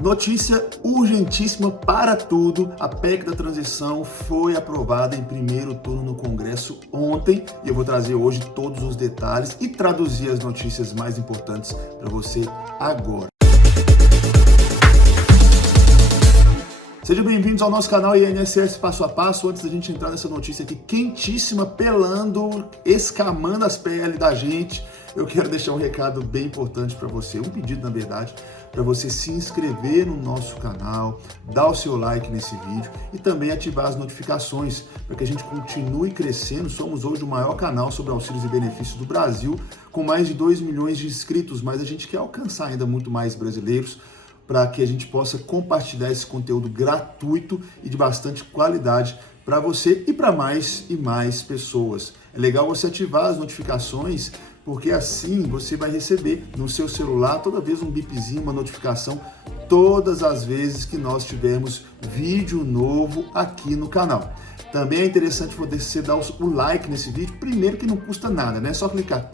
Notícia urgentíssima para tudo, a PEC da transição foi aprovada em primeiro turno no Congresso ontem e eu vou trazer hoje todos os detalhes e traduzir as notícias mais importantes para você agora. Sejam bem-vindos ao nosso canal INSS Passo a Passo. Antes da gente entrar nessa notícia aqui quentíssima, pelando, escamando as peles da gente, eu quero deixar um recado bem importante para você, um pedido na verdade, para você se inscrever no nosso canal, dar o seu like nesse vídeo e também ativar as notificações para que a gente continue crescendo. Somos hoje o maior canal sobre auxílios e benefícios do Brasil, com mais de 2 milhões de inscritos, mas a gente quer alcançar ainda muito mais brasileiros para que a gente possa compartilhar esse conteúdo gratuito e de bastante qualidade para você e para mais e mais pessoas. É legal você ativar as notificações, porque assim você vai receber no seu celular toda vez um bipzinho, uma notificação, todas as vezes que nós tivermos vídeo novo aqui no canal. Também é interessante você dar o like nesse vídeo, primeiro que não custa nada, né? É só clicar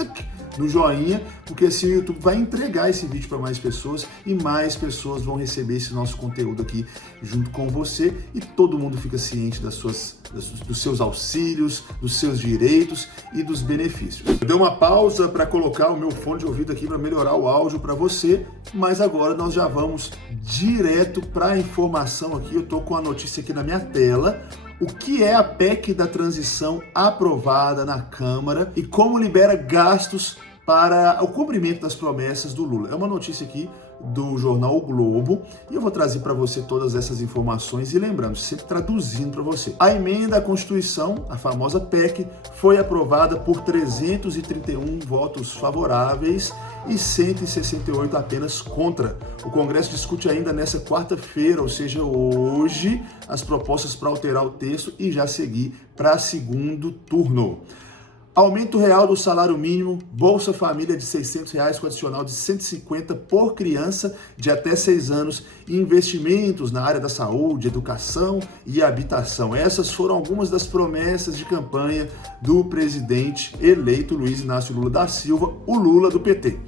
no joinha, porque assim o YouTube vai entregar esse vídeo para mais pessoas e mais pessoas vão receber esse nosso conteúdo aqui junto com você e todo mundo fica ciente dos seus auxílios, dos seus direitos e dos benefícios. Eu dei uma pausa para colocar o meu fone de ouvido aqui para melhorar o áudio para você, mas agora nós já vamos direto para a informação aqui. Eu estou com a notícia aqui na minha tela. O que é a PEC da transição aprovada na Câmara e como libera gastos para o cumprimento das promessas do Lula. É uma notícia aqui do jornal O Globo e eu vou trazer para você todas essas informações e lembrando, sempre traduzindo para você. A emenda à Constituição, a famosa PEC, foi aprovada por 331 votos favoráveis e 168 apenas contra. O Congresso discute ainda nessa quarta-feira, ou seja, hoje, as propostas para alterar o texto e já seguir para segundo turno. Aumento real do salário mínimo, Bolsa Família de R$ 600 com adicional de 150 por criança de até 6 anos e investimentos na área da saúde, educação e habitação. Essas foram algumas das promessas de campanha do presidente eleito Luiz Inácio Lula da Silva, o Lula do PT,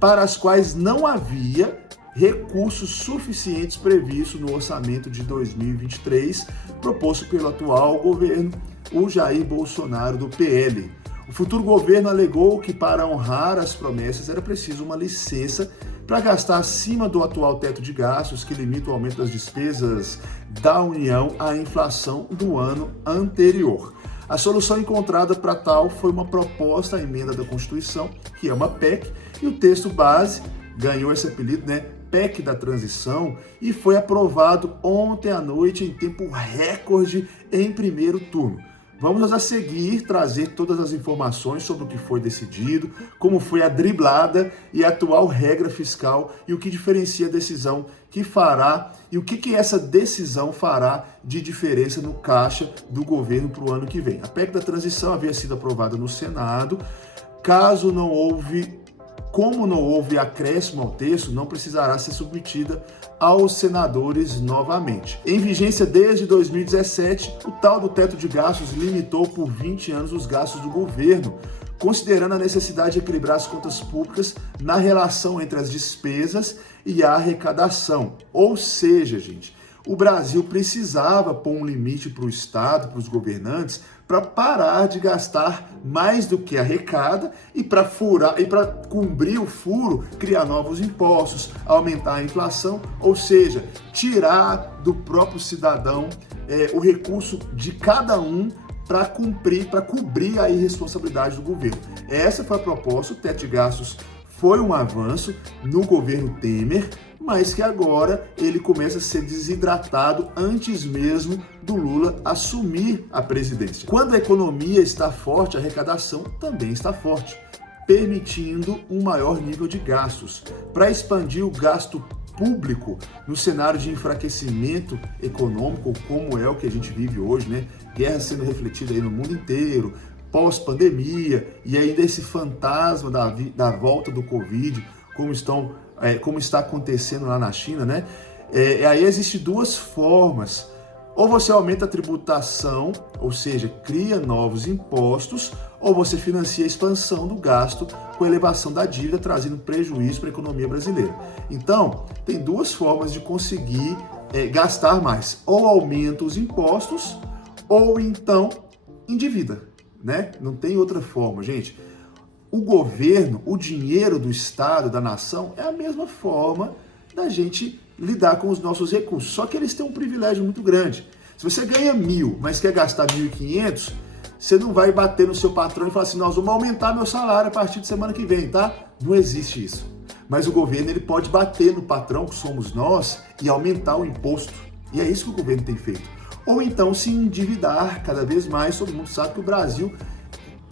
para as quais não havia recursos suficientes previstos no orçamento de 2023, proposto pelo atual governo, o Jair Bolsonaro do PL. O futuro governo alegou que para honrar as promessas era preciso uma licença para gastar acima do atual teto de gastos que limita o aumento das despesas da União à inflação do ano anterior. A solução encontrada para tal foi uma proposta à emenda da Constituição, que é uma PEC, e o texto base ganhou esse apelido, né? PEC da transição, e foi aprovado ontem à noite em tempo recorde em primeiro turno. Vamos a seguir trazer todas as informações sobre o que foi decidido, como foi a driblada e a atual regra fiscal e o que diferencia a decisão que fará e o que essa decisão fará de diferença no caixa do governo para o ano que vem. A PEC da transição havia sido aprovada no Senado, como não houve acréscimo ao texto, não precisará ser submetida aos senadores novamente. Em vigência desde 2017, o tal do teto de gastos limitou por 20 anos os gastos do governo, considerando a necessidade de equilibrar as contas públicas na relação entre as despesas e a arrecadação. Ou seja, gente, o Brasil precisava pôr um limite para o Estado, para os governantes, para parar de gastar mais do que arrecada e para cobrir o furo, criar novos impostos, aumentar a inflação, ou seja, tirar do próprio cidadão o recurso de cada um para cobrir a irresponsabilidade do governo. Essa foi a proposta. O teto de gastos foi um avanço no governo Temer, mas que agora ele começa a ser desidratado antes mesmo do Lula assumir a presidência. Quando a economia está forte, a arrecadação também está forte, permitindo um maior nível de gastos. Para expandir o gasto público no cenário de enfraquecimento econômico, como é o que a gente vive hoje, né? Guerra sendo refletida aí no mundo inteiro, pós-pandemia, e ainda esse fantasma da volta do Covid, como está acontecendo lá na China, né? Aí existem duas formas Ou você aumenta a tributação, ou seja, cria novos impostos, ou você financia a expansão do gasto com a elevação da dívida, trazendo prejuízo para a economia brasileira. Então, tem duas formas de conseguir gastar mais. Ou aumenta os impostos, ou então endivida, né? Não tem outra forma, gente. O governo, o dinheiro do Estado, da nação, é a mesma forma da gente lidar com os nossos recursos. Só que eles têm um privilégio muito grande. Se você ganha 1.000, mas quer gastar 1.500, você não vai bater no seu patrão e falar assim, nós vamos aumentar meu salário a partir de semana que vem, tá? Não existe isso. Mas o governo ele pode bater no patrão, que somos nós, e aumentar o imposto. E é isso que o governo tem feito. Ou então se endividar cada vez mais. Todo mundo sabe que o Brasil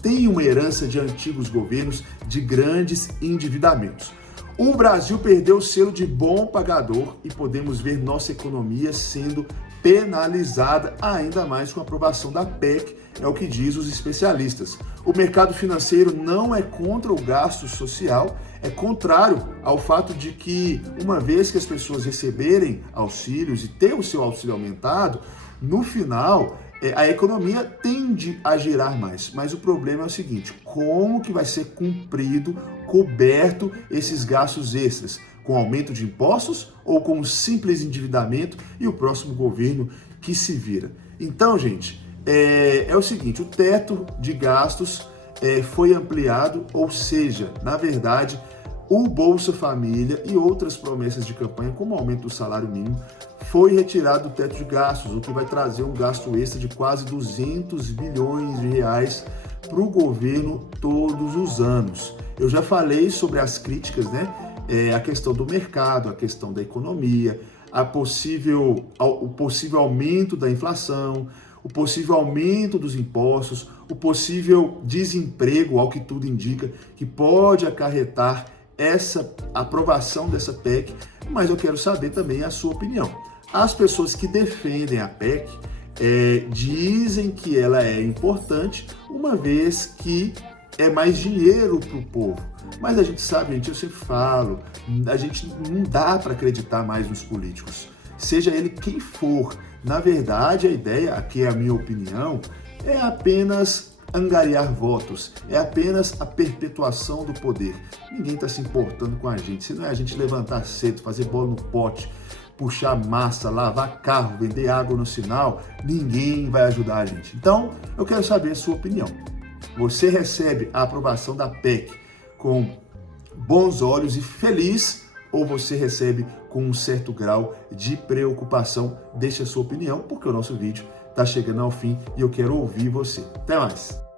tem uma herança de antigos governos de grandes endividamentos. O Brasil perdeu o selo de bom pagador e podemos ver nossa economia sendo penalizada ainda mais com a aprovação da PEC, é o que diz os especialistas. O mercado financeiro não é contra o gasto social, é contrário ao fato de que, uma vez que as pessoas receberem auxílios e ter o seu auxílio aumentado, no final a economia tende a girar mais. Mas o problema é o seguinte, como que vai ser coberto esses gastos extras? Com aumento de impostos ou com um simples endividamento e o próximo governo que se vira? Então, gente, é o seguinte, o teto de gastos foi ampliado, ou seja, na verdade, o Bolsa Família e outras promessas de campanha, como o aumento do salário mínimo, foi retirado do teto de gastos, o que vai trazer um gasto extra de quase 200 bilhões de reais para o governo todos os anos. Eu já falei sobre as críticas, né? A questão do mercado, a questão da economia, o possível aumento da inflação, o possível aumento dos impostos, o possível desemprego, ao que tudo indica, que pode acarretar essa aprovação dessa PEC, mas eu quero saber também a sua opinião. As pessoas que defendem a PEC dizem que ela é importante, uma vez que é mais dinheiro para o povo. Mas a gente sabe, gente, eu sempre falo, a gente não dá para acreditar mais nos políticos, seja ele quem for. Na verdade, a ideia, aqui é a minha opinião, é apenas angariar votos, é apenas a perpetuação do poder. Ninguém está se importando com a gente, se não é a gente levantar cedo, fazer bola no pote, puxar massa, lavar carro, vender água no sinal, ninguém vai ajudar a gente. Então, eu quero saber a sua opinião. Você recebe a aprovação da PEC com bons olhos e feliz, ou você recebe com um certo grau de preocupação? Deixe a sua opinião, porque o nosso vídeo está chegando ao fim e eu quero ouvir você. Até mais!